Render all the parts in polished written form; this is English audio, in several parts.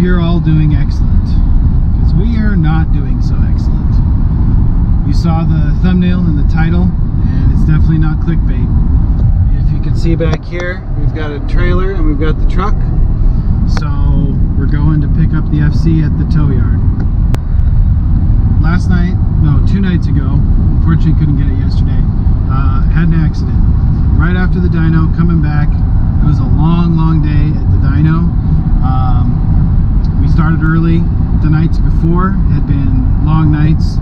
you're all doing excellent, because we are not doing so excellent. You saw the thumbnail and the title, and it's definitely not clickbait. If you can see back here, we've got a trailer and we've got the truck. So we're going to pick up the FC at the tow yard. Last night, no, 2 nights ago, unfortunately couldn't get it yesterday, had an accident. Right after the dyno, coming back, it was a long day at the dyno. We started early the nights before. It had been long nights,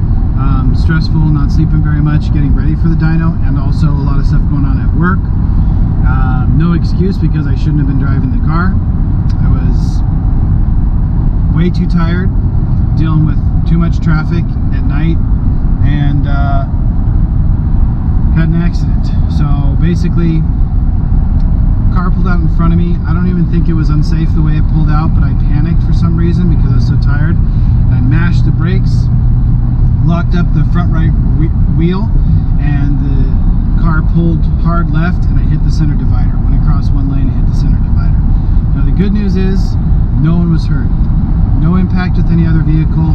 stressful, not sleeping very much, getting ready for the dyno, and also a lot of stuff going on at work. No excuse, because I shouldn't have been driving the car. I was way too tired, dealing with too much traffic at night, and had an accident. So basically, car pulled out in front of me. I don't even think it was unsafe the way it pulled out, but I panicked for some reason because I was so tired. And I mashed the brakes, locked up the front right wheel, and the car pulled hard left, and I hit the center divider. Went across one lane and hit the center divider. Now the good news is no one was hurt. No impact with any other vehicle.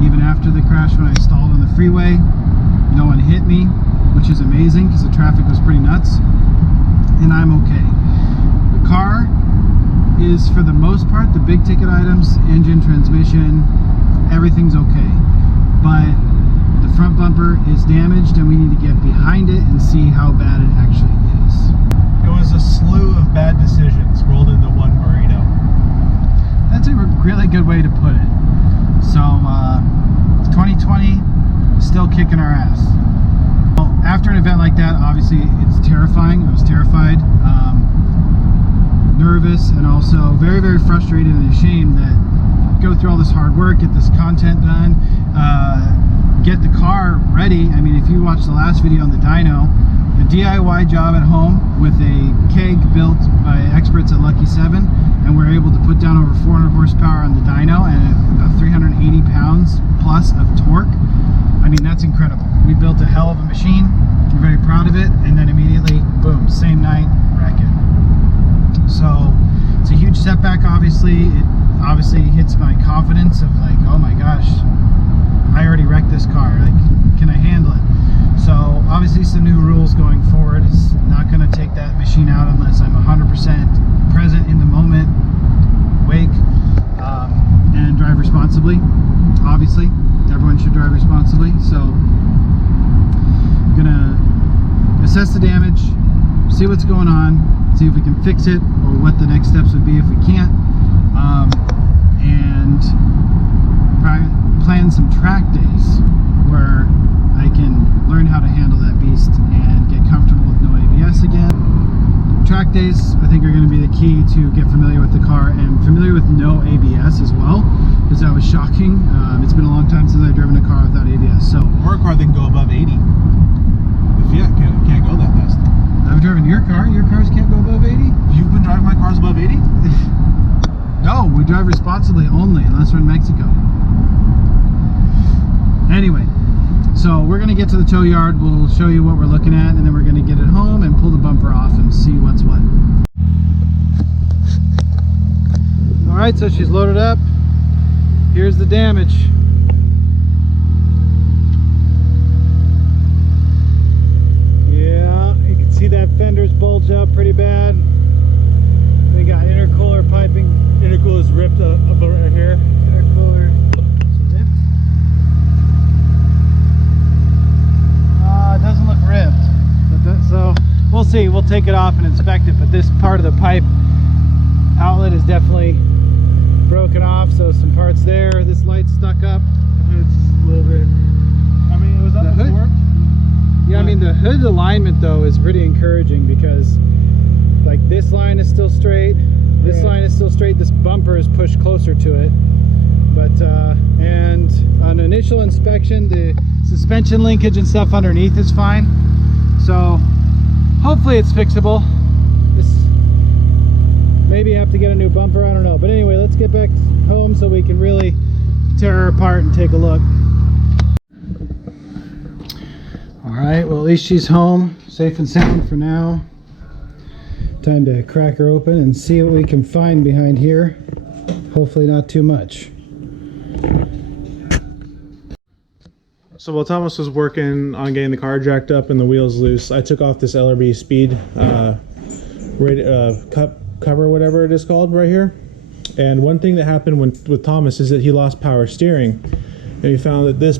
Even after the crash, when I stalled on the freeway, no one hit me, which is amazing because the traffic was pretty nuts, and I'm okay. The car is, for the most part, the big ticket items, engine, transmission, everything's okay. But the front bumper is damaged, and we need to get behind it and see how bad it actually is. It was a slew of bad decisions rolled into one burrito. That's a really good way to put it. So 2020 still kicking our ass. Well, after an event like that, obviously it's terrifying. I was terrified, nervous, and also very frustrated and ashamed that go through all this hard work, get this content done, get the car ready. I mean, if you watch the last video on the dyno, a DIY job at home with a keg built by experts at RX7, and we're able to put down over 400 horsepower on the dyno and about 380 pounds plus of torque. I mean, that's incredible. We built a hell of a machine. We're very proud of it, and then immediately, boom, same night, wreck it. So it's a huge setback. Obviously, it obviously hits my confidence of like, oh my gosh, I already wrecked this car. Like, can I handle it? So obviously some new rules going forward. It's not going to take that machine out unless I'm 100% present in the moment, awake, and drive responsibly. Obviously, everyone should drive responsibly. So I'm going to assess the damage, see what's going on, see if we can fix it, or what the next steps would be if we can't, and plan some track days where I can learn how to handle that beast and get comfortable with no ABS again. Track days, I think, are going to be the key to get familiar with the car and familiar with no ABS as well, because that was shocking. It's been a long time since I've driven a car without ABS. So, or a car that can go above 80. Yeah, can't go that fast. I've driven your car. Your cars can't go above 80? You've been driving my cars above 80? No, we drive responsibly only, unless we're in Mexico. Anyway, so we're going to get to the tow yard. We'll show you what we're looking at, and then we're going to get it home and pull the bumper off and see what's what. Alright, so she's loaded up. Here's the damage. Yeah, you can see that fender's bulged out pretty bad. We got intercooler piping. Intercooler's ripped up right here. Intercooler. It doesn't look ripped, so we'll see. We'll take it off and inspect it, but this part of the pipe outlet is definitely broken off, so some parts there. This light's stuck up. It's a little bit, I mean, it was up before. Yeah, I mean, the hood alignment though is pretty encouraging, because like this line is still straight, this line is still straight, this bumper is pushed closer to it. But and on initial inspection, the suspension linkage and stuff underneath is fine, so hopefully it's fixable. This maybe have to get a new bumper, I don't know. But anyway, let's get back home so we can really tear her apart and take a look. All right, well, at least she's home, safe and sound for now. Time to crack her open and see what we can find behind here. Hopefully not too much. So while Thomas was working on getting the car jacked up and the wheels loose, I took off this LRB speed cover, whatever it is called, right here. And one thing that happened with Thomas is that he lost power steering, and we found that this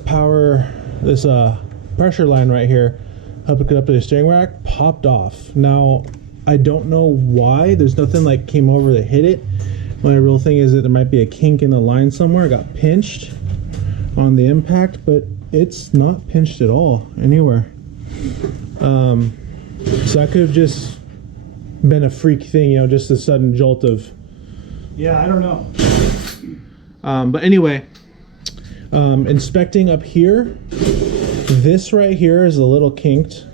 pressure line right here, hooked up to the steering rack, popped off. Now I don't know why. There's nothing like came over that hit it. My real thing is that there might be a kink in the line somewhere. It got pinched on the impact, but it's not pinched at all anywhere. So that could have just been a freak thing, you know, just a sudden jolt of. Yeah, I don't know. But anyway, inspecting up here, this right here is a little kinked.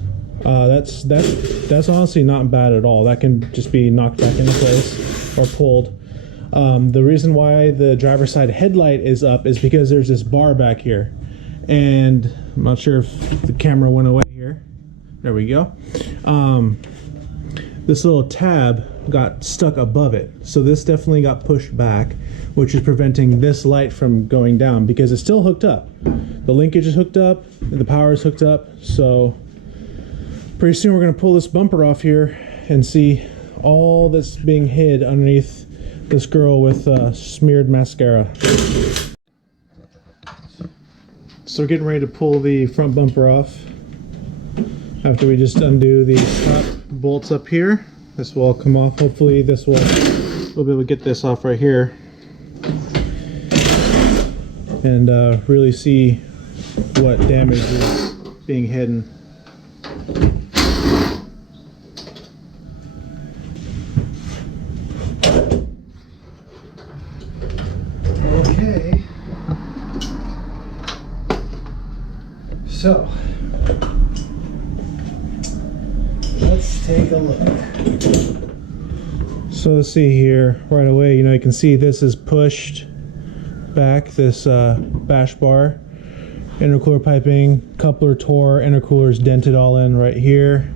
That's honestly not bad at all. That can just be knocked back into place or pulled. The reason why the driver's side headlight is up is because there's this bar back here, and I'm not sure if the camera went away here. There we go. This little tab got stuck above it, so this definitely got pushed back, which is preventing this light from going down because it's still hooked up. The linkage is hooked up, the power is hooked up, so pretty soon we're going to pull this bumper off here and see all that's being hid underneath this girl with smeared mascara. So we're getting ready to pull the front bumper off after we just undo the top bolts up here. This will all come off. Hopefully we'll be able to get this off right here and really see what damage is being hidden. Okay. So let's take a look. So let's see here right away. You know, you can see this is pushed back, this bash bar, intercooler piping, coupler tore, intercooler's dented all in right here.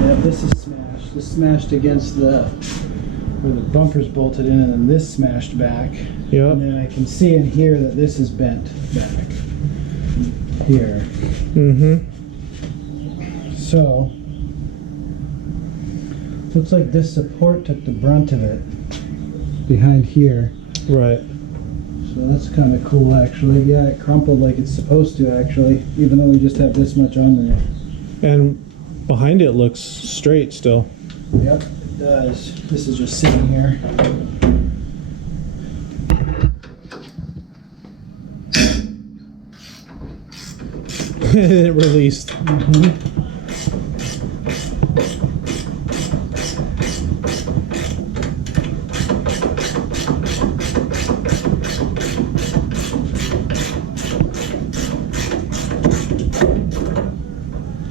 Yeah, this is smashed. This smashed against where the bumper's bolted in, and then this smashed back. Yep. And then I can see in here that this is bent back here. Mm-hmm. So looks like this support took the brunt of it behind here. Right. So that's kind of cool, actually. Yeah, it crumpled like it's supposed to, actually, even though we just have this much on there. And behind it looks straight still. Yep, it does. This is just sitting here. It released. Mm-hmm.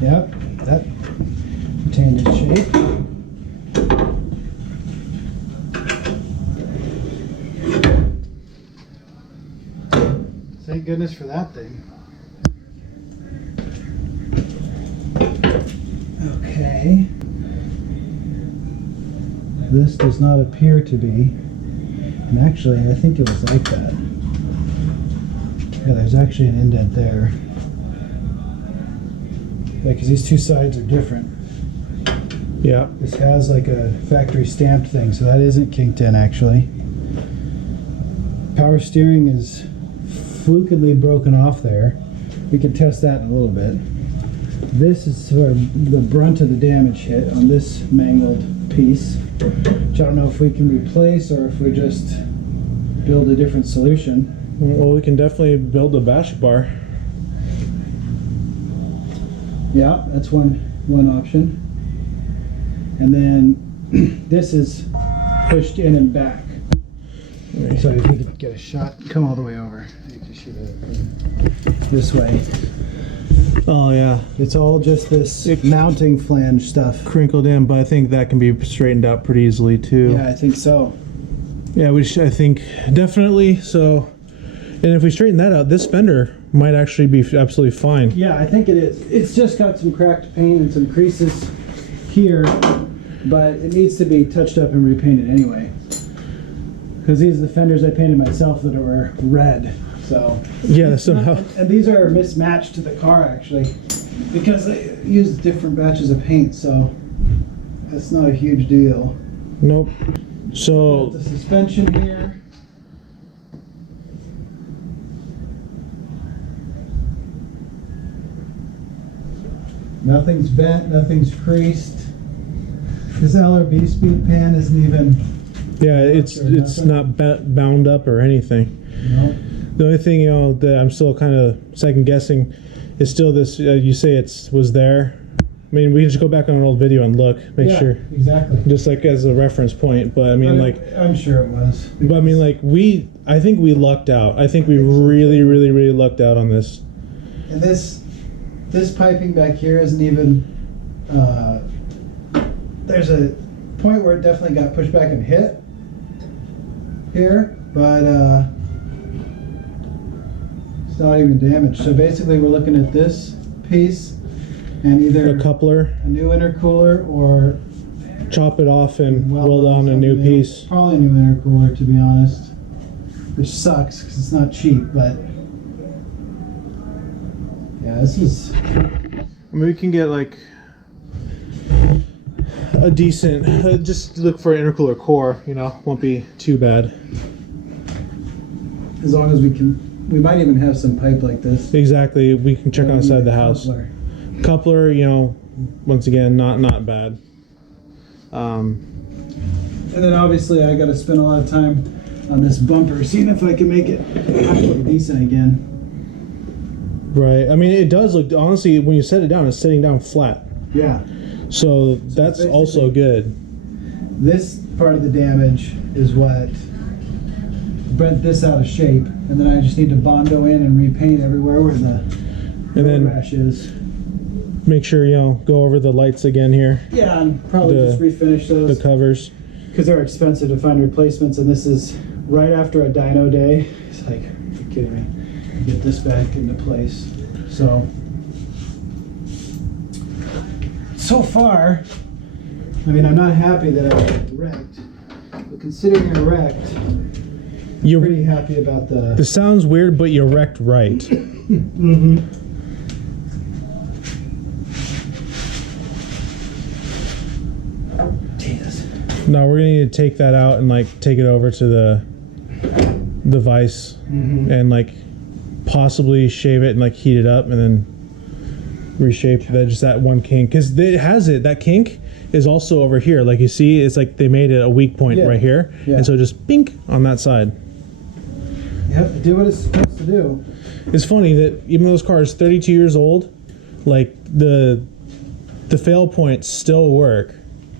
Yep, that retained its shape. Thank goodness for that thing. Okay. This does not appear to be. And actually, I think it was like that. Yeah, there's actually an indent there. Yeah, because these two sides are different. Yeah. This has like a factory stamped thing, so that isn't kinked in actually. Power steering is flukily broken off there. We can test that in a little bit. This is where the brunt of the damage hit on this mangled piece, which I don't know if we can replace or if we just build a different solution. Well, we can definitely build a bash bar. Yeah, that's one option. And then this is pushed in and back. So if you could get a shot, come all the way over. You can shoot it this way. Oh yeah, It's all just this mounting flange stuff. crinkled in, but I think that can be straightened out pretty easily too. Yeah, I think so. Yeah, I think definitely. So, and if we straighten that out, this fender might actually be absolutely fine. Yeah, I think it is. It's just got some cracked paint and some creases here, but it needs to be touched up and repainted anyway. because these are the fenders I painted myself that were red. So yeah, somehow. And these are mismatched to the car actually, because they use different batches of paint. So that's not a huge deal. Nope. So the suspension here. Nothing's bent, nothing's creased. This LRB speed pan isn't even. yeah, it's not bound up or anything. Nope. The only thing, you know, that I'm still kind of second guessing is still this. You say it was there. I mean, we can just go back on an old video and look, make sure. Exactly. Just like as a reference point, but I mean, like, I'm sure it was. but I mean, like, I think we lucked out. I think we really lucked out on this. And this piping back here isn't even. There's a point where it definitely got pushed back and hit here, but it's not even damaged. So basically, we're looking at this piece and either A coupler, a new intercooler or chop it off and weld on a new piece. Probably a new intercooler, to be honest, which sucks because it's not cheap, but yeah, this is. I mean, we can get like a decent, just look for an intercooler core, you know, won't be too bad. As long as we can, we might even have some pipe like this. Exactly, we can check on the side of the house. Coupler, you know, once again, not bad. And then obviously I got to spend a lot of time on this bumper, seeing if I can make it look decent again. Right, I mean, it does look, honestly, when you set it down, it's sitting down flat. Yeah. So that's also good. This part of the damage is what bent this out of shape, and then I just need to Bondo in and repaint everywhere where the road rash is. Make sure, you know, go over the lights again here. Yeah, and probably just refinish those. The covers. Because they're expensive to find replacements, and this is right after a dyno day. It's like, you're kidding me. Get this back into place. So far, I mean, I'm not happy that I wrecked, but considering I wrecked, I'm pretty happy about the... This sounds weird, but you wrecked right. Mm-hmm. Jesus. No, we're gonna need to take that out and like take it over to the vise and like possibly shave it and like heat it up and then reshape that one kink, because it has that kink is also over here. Like you see, it's like they made it a weak point right here, and so just bink on that side. Yep, do what it's supposed to do. It's funny that even though this car is 32 years old, like the fail points still work.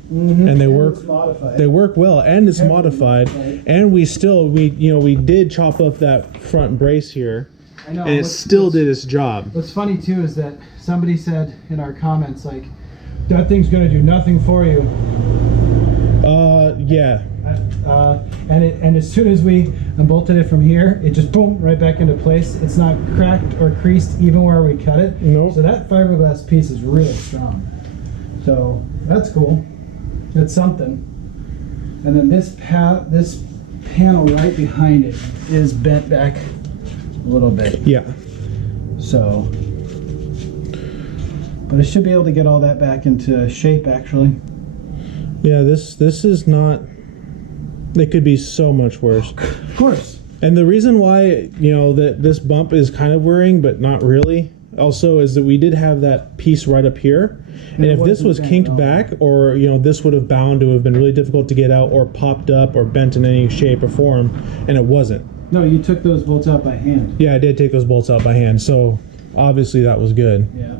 And they work. They work well, and it's modified. And we did chop up that front brace here, I know, and it still did its job. What's funny too is that somebody said in our comments, like, that thing's gonna do nothing for you. Yeah. And as soon as we unbolted it from here, it just boom right back into place. It's not cracked or creased even where we cut it. Nope. So that fiberglass piece is really strong. So that's cool. That's something. And then this panel right behind it is bent back a little bit. Yeah. So, but I should be able to get all that back into shape actually. Yeah, this is not. It could be so much worse. Of course. And the reason why, you know, that this bump is kind of worrying, but not really, also is that we did have that piece right up here. And if this was kinked back, or, you know, this would have bound to have been really difficult to get out, or popped up, or bent in any shape or form, and it wasn't. No, you took those bolts out by hand. Yeah, I did take those bolts out by hand, so obviously that was good. Yeah.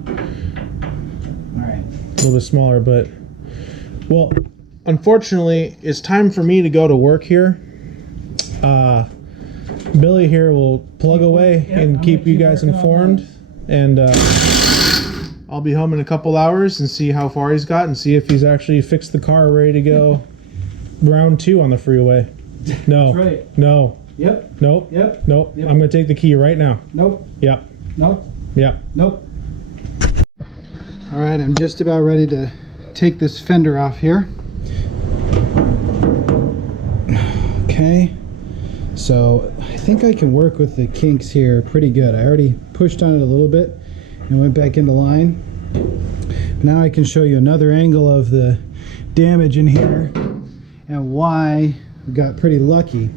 All right. A little bit smaller, but, well, unfortunately, it's time for me to go to work here. Billy here will plug away and keep you guys informed, and I'll be home in a couple hours and see how far he's got and see if he's actually fixed the car, ready to go round 2 on the freeway. No. That's right. No. Yep. Nope. Yep. Nope. Yep. I'm going to take the key right now. Nope. Yep. Nope. Yep. Nope. All right, I'm just about ready to take this fender off here. Okay. So I think I can work with the kinks here pretty good. I already pushed on it a little bit and went back into line. Now I can show you another angle of the damage in here and why we got pretty lucky.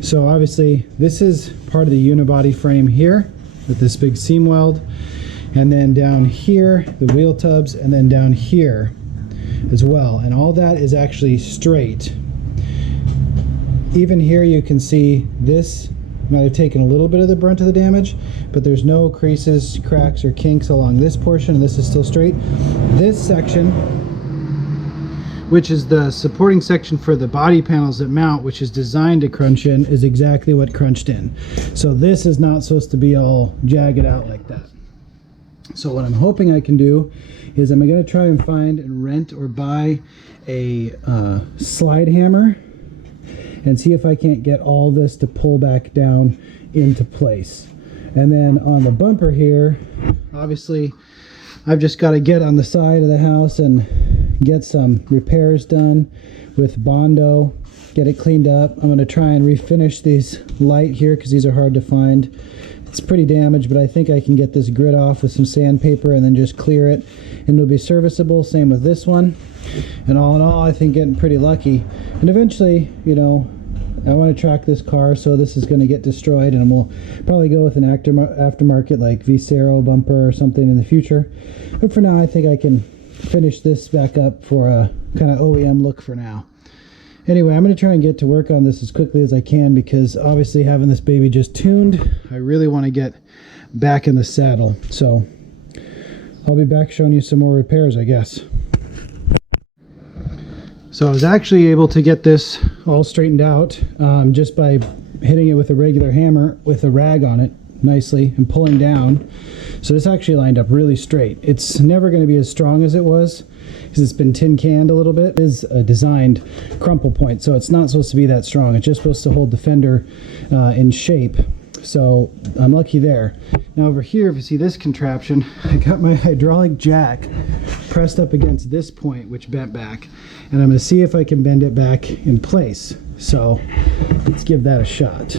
So obviously this is part of the unibody frame here with this big seam weld, and then down here the wheel tubs, and then down here as well, and all that is actually straight. Even here you can see this might have taken a little bit of the brunt of the damage, but there's no creases, cracks, or kinks along this portion, and this is still straight. This section, which is the supporting section for the body panels that mount, which is designed to crunch in, is exactly what crunched in. So this is not supposed to be all jagged out like that. So what I'm hoping I can do is I'm going to try and find and rent or buy a slide hammer and see if I can't get all this to pull back down into place. And then on the bumper here, obviously I've just got to get on the side of the house and get some repairs done with Bondo, get it cleaned up. I'm going to try and refinish these light here because these are hard to find. It's pretty damaged, but I think I can get this grid off with some sandpaper and then just clear it, and it'll be serviceable. Same with this one. And all in all, I think getting pretty lucky. And eventually, you know, I want to track this car, so this is going to get destroyed, and we'll probably go with an aftermarket like Vicero bumper or something in the future. But for now, I think I can finish this back up for a kind of OEM look for now. Anyway, I'm going to try and get to work on this as quickly as I can, because obviously having this baby just tuned, I really want to get back in the saddle. So I'll be back showing you some more repairs, I guess. So I was actually able to get this all straightened out just by hitting it with a regular hammer with a rag on it nicely and pulling down. So this actually lined up really straight. It's never going to be as strong as it was because it's been tin canned a little bit. It is a designed crumple point, so it's not supposed to be that strong. It's just supposed to hold the fender in shape. So I'm lucky there. Now over here, if you see this contraption, I got my hydraulic jack pressed up against this point, which bent back, and I'm going to see if I can bend it back in place. So let's give that a shot.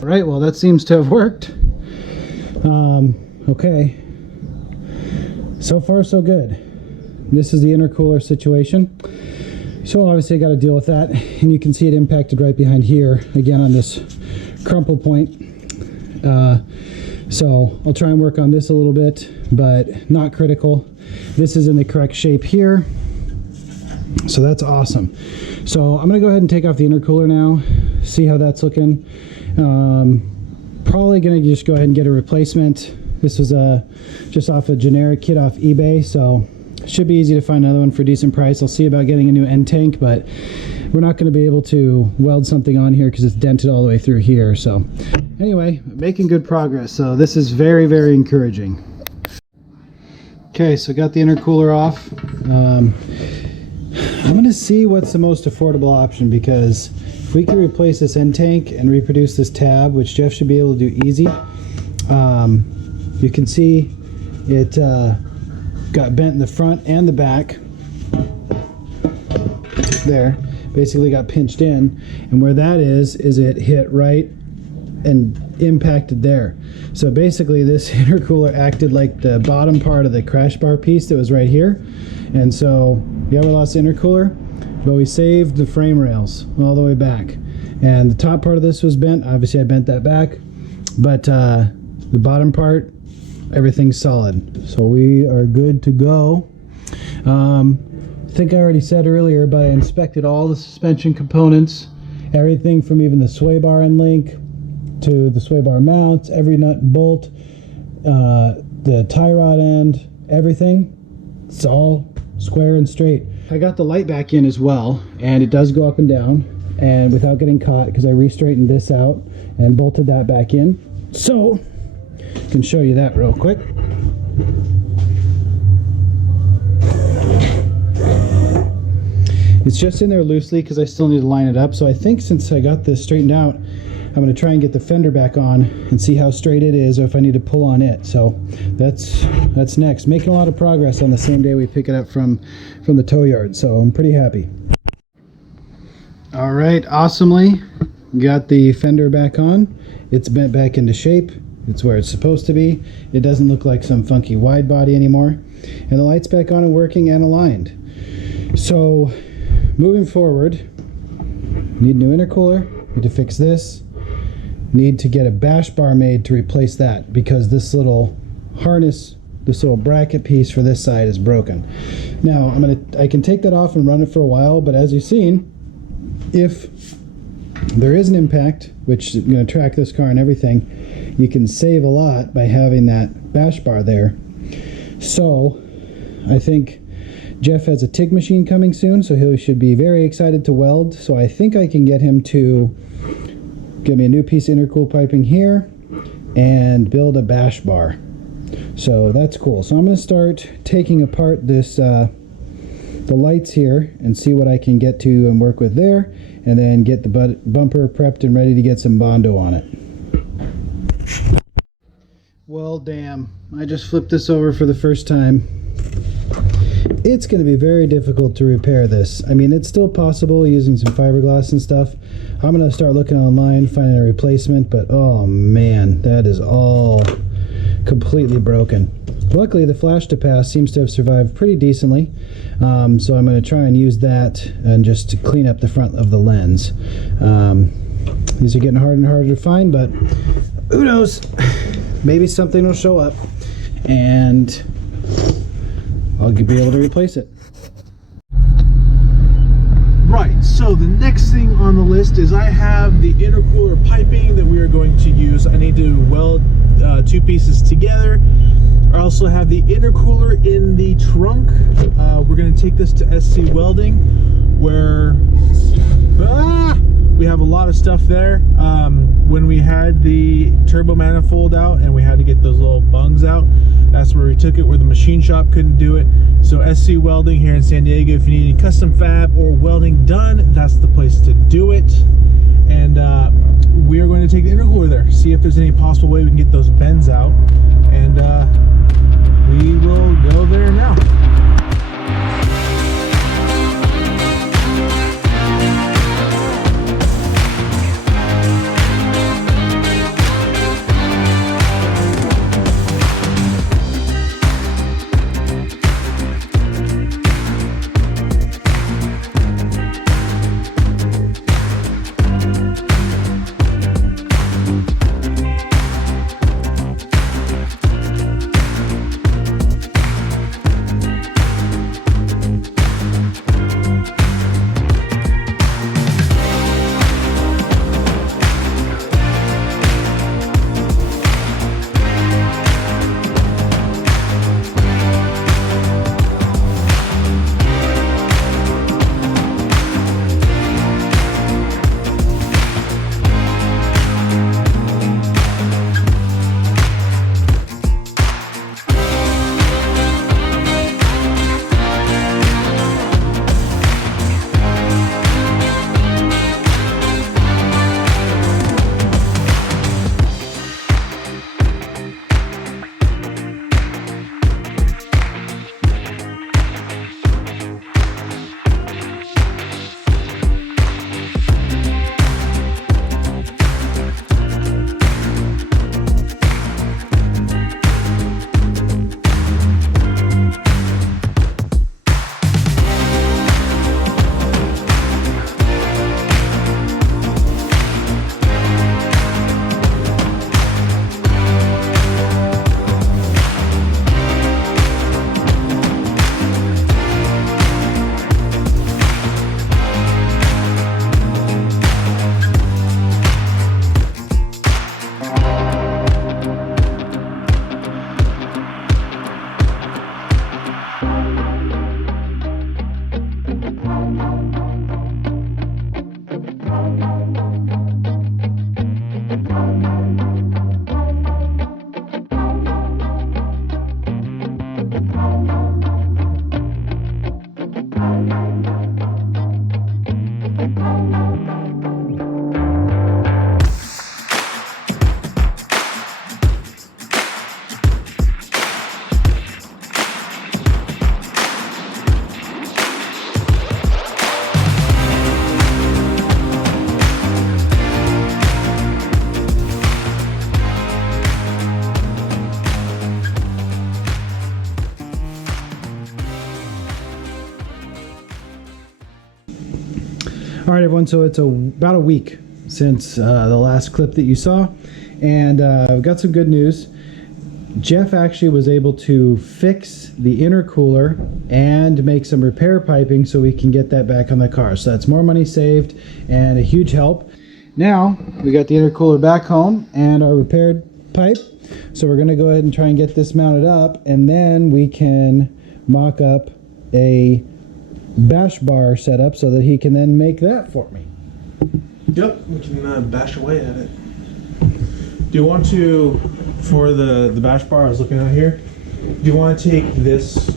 Right, well, that seems to have worked. Okay, so far so good. This is the intercooler situation. So obviously I got to deal with that, and you can see it impacted right behind here again on this crumple point. So I'll try and work on this a little bit, but not critical. This is in the correct shape here, so that's awesome. So I'm gonna go ahead and take off the intercooler now, see how that's looking. Probably gonna just go ahead and get a replacement. This was just off a generic kit off eBay, so should be easy to find another one for a decent price. I'll see about getting a new end tank, but we're not going to be able to weld something on here because it's dented all the way through here. So anyway, making good progress, so this is very, very encouraging. Okay, so got the intercooler off. I'm going to see what's the most affordable option, because if we can replace this end tank and reproduce this tab, which Jeff should be able to do easy, you can see it got bent in the front and the back there, basically got pinched in, and where that is it hit right and impacted there. So basically this intercooler acted like the bottom part of the crash bar piece that was right here, and so yeah, we lost the intercooler, but we saved the frame rails all the way back, and the top part of this was bent. Obviously I bent that back, but the bottom part, everything's solid, so we are good to go. I think I already said earlier, but I inspected all the suspension components, everything from even the sway bar and link to the sway bar mounts, every nut and bolt, the tie rod end, everything. It's all square and straight. I got the light back in as well, and it does go up and down. and without getting caught, because I re-straightened this out and bolted that back in. So I can show you that real quick. It's just in there loosely because I still need to line it up. So I think since I got this straightened out, I'm going to try and get the fender back on and see how straight it is, or if I need to pull on it. So that's next. Making a lot of progress on the same day we pick it up from the tow yard. So I'm pretty happy. All right, awesomely got the fender back on. It's bent back into shape. It's where it's supposed to be. It doesn't look like some funky wide body anymore. And the light's back on and working and aligned. So moving forward, need a new intercooler, need to fix this, need to get a bash bar made to replace that, because this little harness, this little bracket piece for this side is broken. Now I can take that off and run it for a while, but as you've seen, if there is an impact, which is going to track this car and everything, you can save a lot by having that bash bar there. So I think Jeff has a TIG machine coming soon, so he should be very excited to weld. So I think I can get him to give me a new piece of intercool piping here and build a bash bar. So that's cool. So I'm going to start taking apart this the lights here and see what I can get to and work with there, and then get the bumper prepped and ready to get some Bondo on it. Well, damn, I just flipped this over for the first time. It's going to be very difficult to repair this. I mean, it's still possible using some fiberglass and stuff. I'm going to start looking online, finding a replacement, but oh man, that is all completely broken. Luckily, the flash to pass seems to have survived pretty decently, so I'm going to try and use that and just to clean up the front of the lens. These are getting harder and harder to find, but who knows? Maybe something will show up and I'll be able to replace it. Right, so the next thing on the list is I have the intercooler piping that we are going to use. I need to weld two pieces together. I also have the intercooler in the trunk. We're going to take this to SC Welding, where we have a lot of stuff there. When we had the turbo manifold out and we had to get those little bungs out, that's where we took it, where the machine shop couldn't do it. So SC Welding here in San Diego, if you need any custom fab or welding done, that's the place to do it. And we are going to take the intercooler there, see if there's any possible way we can get those bends out, and we will go there now. All right, everyone, so it's about a week since the last clip that you saw, and I've got some good news. Jeff actually was able to fix the intercooler and make some repair piping so we can get that back on the car. So that's more money saved and a huge help. Now we got the intercooler back home and our repaired pipe. So we're going to go ahead and try and get this mounted up, and then we can mock up a bash bar setup so that he can then make that for me. Yep, we can bash away at it. Do you want to, for the bash bar I was looking at here, do you want to take this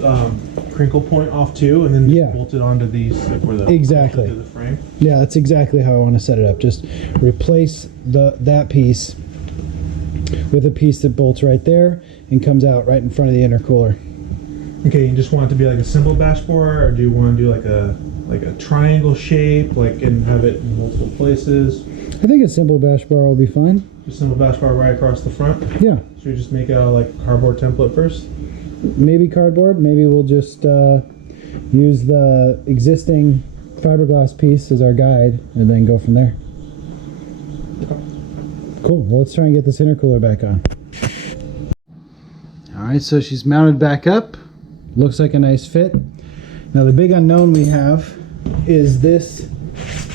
crinkle point off too, and then bolt it onto these, like where the exactly the frame? Yeah, that's exactly how I want to set it up. Just replace that piece with a piece that bolts right there and comes out right in front of the intercooler. Okay, you just want it to be like a simple bash bar, or do you want to do like a triangle shape, like, and have it in multiple places? I think a simple bash bar will be fine. Just simple bash bar right across the front? Yeah. Should we just make it out of like cardboard template first? Maybe cardboard. Maybe we'll just use the existing fiberglass piece as our guide and then go from there. Okay. Cool. Well, let's try and get this intercooler back on. All right, so she's mounted back up. Looks like a nice fit. Now the big unknown we have is this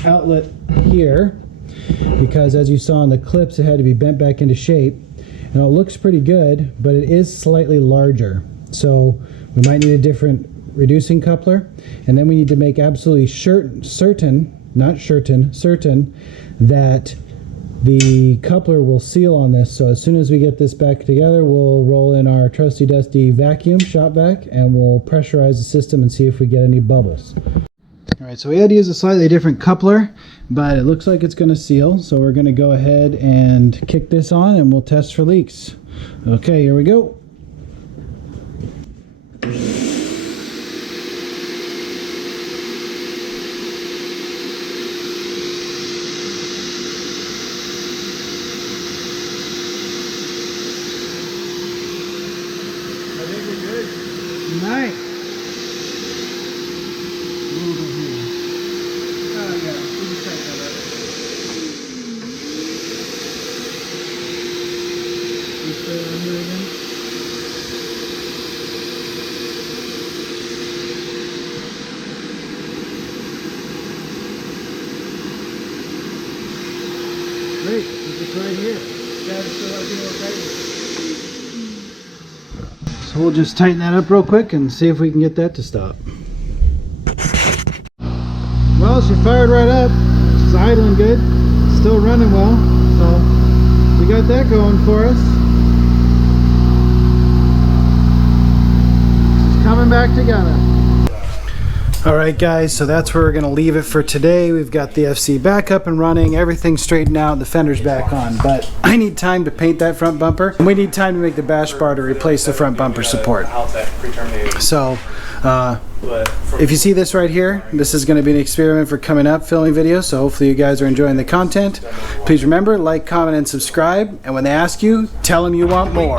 outlet here, because as you saw in the clips, it had to be bent back into shape. And it looks pretty good, but it is slightly larger. So we might need a different reducing coupler. And then we need to make absolutely certain that the coupler will seal on this. So as soon as we get this back together, we'll roll in our trusty dusty vacuum shop vac and we'll pressurize the system and see if we get any bubbles. All right, so we had to use a slightly different coupler, but it looks like it's going to seal. So we're going to go ahead and kick this on and we'll test for leaks. Okay, here we go. Nice. A little bit here. Oh yeah, we can tighten that up. You spray it on here again? Great, it's just right here. Yeah, it's still like more tight. So we'll just tighten that up real quick and see if we can get that to stop. Well, she fired right up. She's idling good. Still running well. So we got that going for us. She's coming back together. Alright guys, so that's where we're going to leave it for today. We've got the FC back up and running, everything straightened out, the fender's back on, but I need time to paint that front bumper, and we need time to make the bash bar to replace the front bumper support. So, if you see this right here, this is going to be an experiment for coming up filming videos, so hopefully you guys are enjoying the content. Please remember, like, comment, and subscribe, and when they ask you, tell them you want more.